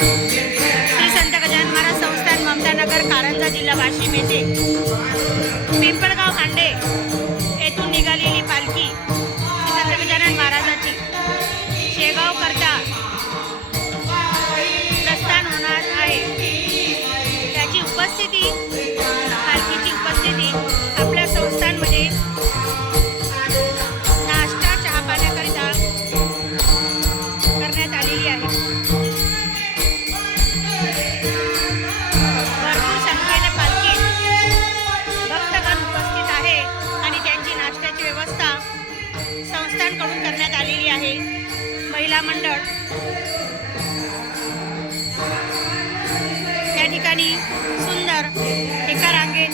श्री संत गजानन महाराज संस्थान ममतानगर कारंजा जिल्हा वाशिम येथे पिंपळगाव हांडे येथून निघालेली पालखी श्री संत गजानन महाराजाची शेगाव करता प्रस्थान होणार आहे। त्याची उपस्थिती पालखीची उपस्थिती आपल्या संस्थांमध्ये नाश्ता चहा पाण्याकरिता करण्यात आलेली आहे। भरपूर संख्येने पालखीत भक्तगण उपस्थित आहे आणि त्यांची नाश्त्याची व्यवस्था संस्थांकडून करण्यात आलेली आहे। महिला मंडळ त्या ठिकाणी सुंदर एका रांगेत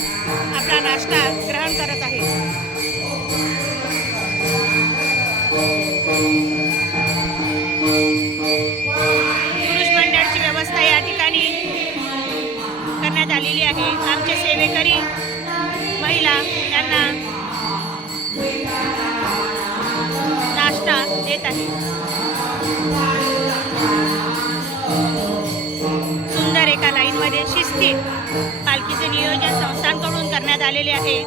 आपला नाश्ता ग्रहण करत आहे। पुरुष मंडळाची व्यवस्था या ठिकाणी करण्यात आलेली आहे। आमचे सेवेकरी महिला त्यांना नाश्ता देत आहे। सुंदर एका लाईनमध्ये शिस्तीत पालखीचे नियोजन संस्थांकडून करण्यात आलेले आहे।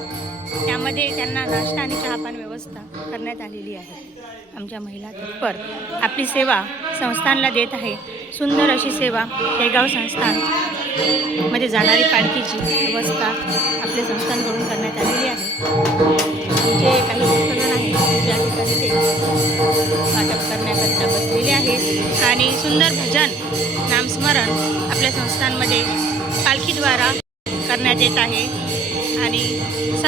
त्यामध्ये त्यांना नाश्ता आणि चहापान व्यवस्था करण्यात आलेली आहे। आमच्या महिला तत्पर आपली सेवा संस्थानला देत आहे। सुंदर अशी सेवा शेगाव संस्थान मध्ये जाणारी पालखीची व्यवस्था आपल्या संस्थांकडून करण्यात आलेली आहे। जे काही भक्तगण आहेत ज्या ठिकाणी ते वाटप करण्याकरिता बसलेले आहेत आणि सुंदर भजन नामस्मरण आपल्या संस्थांमध्ये पालखीद्वारा करण्यात येत आहे।